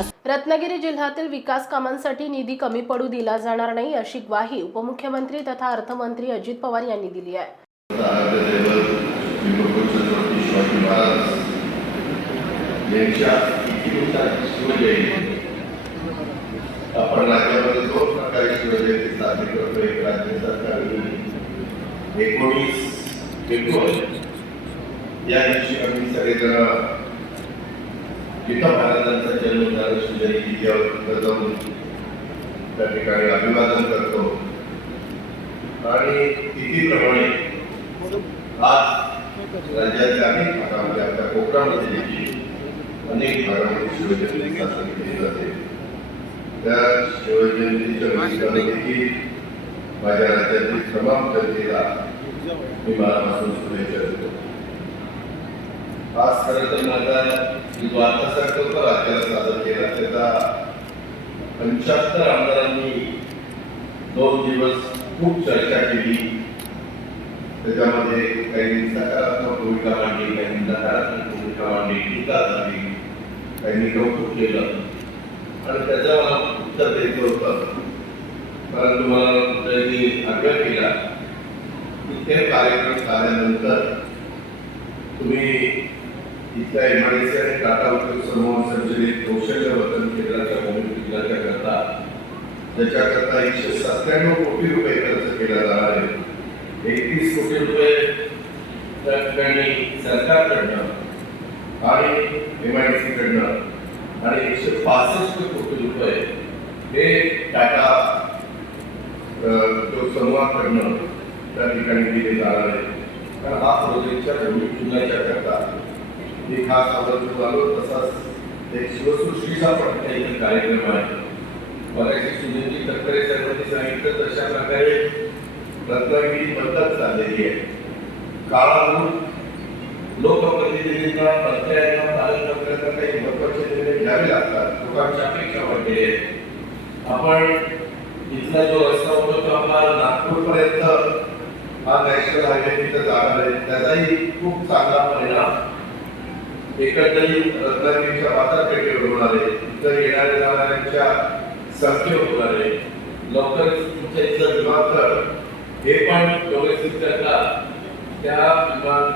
विकास। रत्नागिरी जिल्ह्यातील विकास कामांसाठी निधी कमी पडू दिला जाणार नाही अशी ग्वाही उपमुख्यमंत्री तथा अर्थमंत्री अजित पवार यांनी दिली आहे। आपण राज्यामध्ये 2 प्रकारची शिवजयंती साजरी करतो। एक राज्य सरकारने 19 फेब्रुवारी या दिवशी आम्ही सगळेजण विठा महाराजांचा जन्म झाला शिवजयंती यावर जाऊन त्या ठिकाणी अभिवादन करतो आणि तिथीप्रमाणे आज राज्याच्या अनेक भागामध्ये आपल्या कोकणामध्ये देखील अनेक भागामध्ये शिवजयंती साजरी केली जाते। त्या शिवजयंतीच्या निमित्ताने देखील माझ्या राज्यातील तमाम जनतेला मी मनापासून शुभेच्छा देतो। आज खरं तर माझा जो आता संकल्प राज्याला सादर केला त्याचा 75 आमदारांनी 2 दिवस खूप चर्चा केली। त्याच्यामध्ये काही सकारात्मक भूमिका मांडली, काही नकारात्मक भूमिका मांडली, टीका झाली, काही कौतुक केलं आणि त्याचं मला उत्तर द्यायचं होतं। परंतु मला त्यांनी आग्रह केला की ते कार्यक्रम झाल्यानंतर तुम्ही इथल्या MIDC आणि टाटा उद्योग समूह संचलित कौशल्यवर्धन केंद्राच्या भूमिकेच्या करता त्याच्याकरता 197 कोटी रुपये खर्च केला जाणार आहे। 31 कोटी रुपये त्या ठिकाणी सरकारकडनं आणि MIDC कडनं आणि 165 कोटी रुपये हे टाटा उद्योग समूहाकडनं त्या ठिकाणी दिले जाणार आहे। कारण हा प्रोजेक्टच्या भूमिकेच्या करता मी खास आवर्जून आलो। तसाच एक शिवसृष्टीचा पण काही कार्यक्रम आहे। बऱ्याचशी सुनील तटकरे साहेबांनी सांगितलं तशा प्रकारे रत्नागिरी बदलत चाललेली आहे। काळानुरूप लोकप्रतिनिधींना पंचायतींना पालकमंत्र्यांना काही महत्त्वाचे निर्णय घ्यावे लागतात। लोकांच्या अपेक्षा वाढलेल्या आहेत। आपण इथला जो रस्ता होतो तो आपला नागपूरपर्यंत हा नॅशनल हायवे तिथं जाणार आहे। त्याचाही खूप चांगला परिणाम एकंदरीत रत्नागिरीच्या बाजारपेठेवर होणार आहे। इतर येणाऱ्या जाणाऱ्यांच्या संख्येवर होणार आहे। लवकरच तुमच्या इथलं विमानतळ हे पण व्यवस्थित करता त्या विमान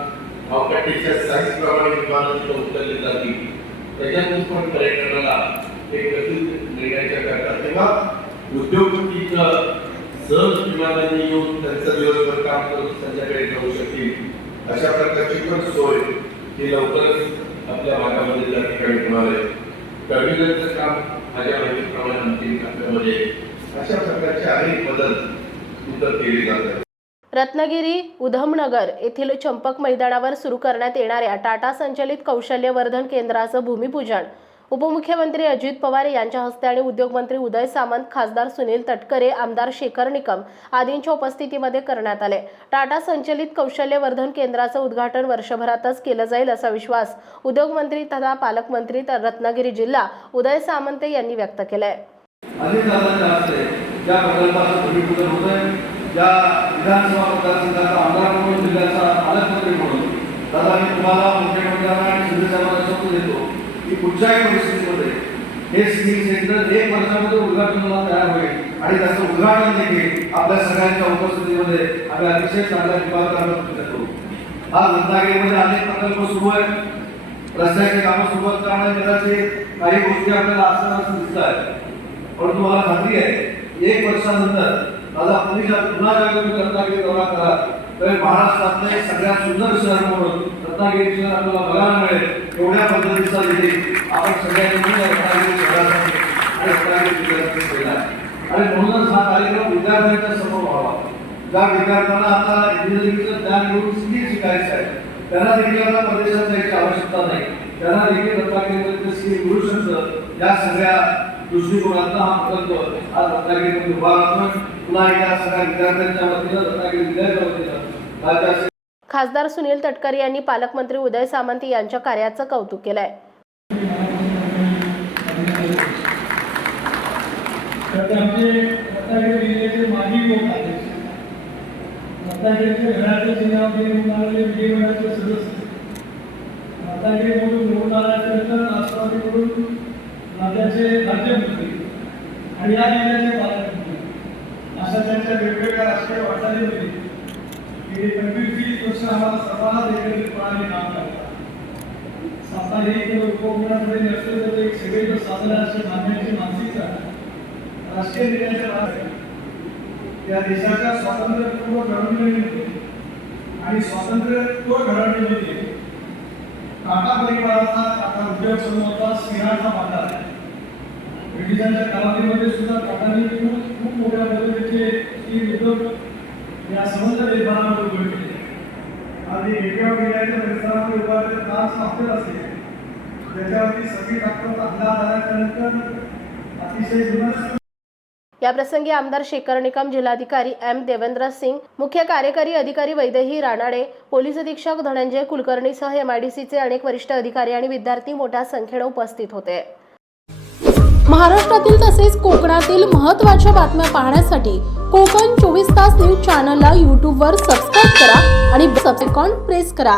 धावपट्टीच्या साईज प्रमाणे विमानं तिथं उतरली जातील। त्याच्यातून पण पर्यटनाला एक गती मिळण्याच्या करता तेव्हा उद्योगपतीचं सहज विमानांनी येऊन त्यांचं दिवसभर काम करून संध्याकाळी जाऊ शकतील अशा प्रकारची पण सोय ही लवकरच आपल्या भागामध्ये त्या ठिकाणी होणार आहे। टर्मिनलचं काम माझ्या माहितीप्रमाणे अंतिम टप्प्यामध्ये अशा प्रकारचे अनेक बदल इथं केले जातात। रत्नागिरी उधमनगर येथील चंपक मैदानावर सुरू करण्यात येणाऱ्या टाटा संचलित कौशल्यवर्धन केंद्राचं भूमिपूजन उपमुख्यमंत्री अजित पवार यांच्या हस्ते आणि उद्योगमंत्री उदय सामंत, खासदार सुनील तटकरे, आमदार शेखर निकम आदींच्या उपस्थितीमध्ये करण्यात आले। टाटा संचलित कौशल्यवर्धन केंद्राचं उद्घाटन वर्षभरातच केलं जाईल असा विश्वास उद्योगमंत्री तथा पालकमंत्री रत्नागिरी जिल्हा उदय सामंत यांनी व्यक्त केलाय। विधानसभा मतदारसंघाचा आमदार म्हणून जिल्ह्याचा पालकमंत्री म्हणून दादा मी तुम्हाला मुख्यमंत्र्यांना आणि सुनील शब्द देतो की कुठच्याही परिस्थितीमध्ये हे स्किल सेंटर 1 वर्षामध्ये उद्घाटनाला तयार होईल आणि त्याचं उद्घाटन देखील आपल्या सगळ्यांच्या उपस्थितीमध्ये आम्ही अतिशय चांगल्या निवांताने करू। आज रत्नागिरीमध्ये अनेक प्रकल्प सुरू आहेत। रस्त्याची कामं सुरुवात करण्यामध्ये कदाचित काही गोष्टी आपल्याला असताना दिसत आहेत, पण तुम्हाला खात्री आहे 1 वर्षानंतर दादा पुन्हा जेव्हा रत्नागिरी दौरा करा तर महाराष्ट्रातले सगळ्यात सुंदर शहर म्हणून रत्नागिरी शहर आपल्याला बघायला मिळेल। एवढ्या पद्धतीचा देखील आपण सगळ्यांनी रत्नागिरी शहरासाठी आणि रत्नागिरी जिल्ह्यासाठी केला आहे आणि म्हणूनच हा कार्यक्रम विद्यार्थ्यांच्या समोर व्हावा। ज्या विद्यार्थ्यांना आता इंजिनिअरिंगचं ज्ञान घेऊन स्किल शिकायचं आहे त्यांना देखील आता परदेशात जायची आवश्यकता नाही। त्यांना देखील रत्नागिरीमध्ये स्किल मिळू शकतं। या सगळ्या दृष्टिकोनातून हा प्रकल्प आज रत्नागिरीमध्ये उभा राहतोय। पुन्हा एकदा सगळ्या विद्यार्थ्यांच्या वतीनं रत्नागिरी जिल्ह्याच्या वतीनं खासदार सुनील तटकरे यांनी पालकमंत्री उदय सामंत यांच्या कार्याचं कौतुक केलंय। राज्याचे राज्यमंत्री आणि या जिल्ह्याचे पालकमंत्री अशा त्यांच्या वेगवेगळ्या राजकीय वाटचालीमध्ये गेली 25-30 वर्ष आम्हाला सर्वांना एकत्रितपणाने काम करतात. साप्ताहिक उपक्रमामध्ये नसलं तर एक सगळे साधनं असे मानण्याची मानसिकता राष्ट्रीय निर्णयाच्या भाग या देशाच्या स्वातंत्र्यपूर्व घडवणुकीमध्ये आणि स्वातंत्र्यपूर्व घडवणुकीमध्ये टाटा परिवाराचा टाटा उद्योग समूहाचा सिंहाचा वाटा आहे. ब्रिटिशांच्या कालावधीमध्ये सुद्धा टाटांनी खूप मोठ्या पद्धतीचे स्टील उद्योग या समस्त देशभरामध्ये उघड केले. आणि एका जिल्ह्याच्या परिसरामध्ये उभारले 5 हॉस्टेल असले त्याच्यावरती सगळी ताकद अंदाज आल्यानंतर अतिशय जुना याप्रसंगी आमदार शेखर निकम, जिल्हाधिकारी एम देवेंद्र सिंग, मुख्य कार्यकारी अधिकारी वैदेही रानाडे, पोलीस अधीक्षक धनंजय कुलकर्णीसह MIDCचे अनेक वरिष्ठ अधिकारी आणि विद्यार्थी मोठ्या संख्येने उपस्थित होते. महाराष्ट्रातील तसेच कोकणातील महत्त्वाच्या बातम्या पाहण्यासाठी कोकण 24 तास न्यूज चॅनलला यूट्यूबवर सबस्क्राईब करा आणि बेल आयकॉन प्रेस करा.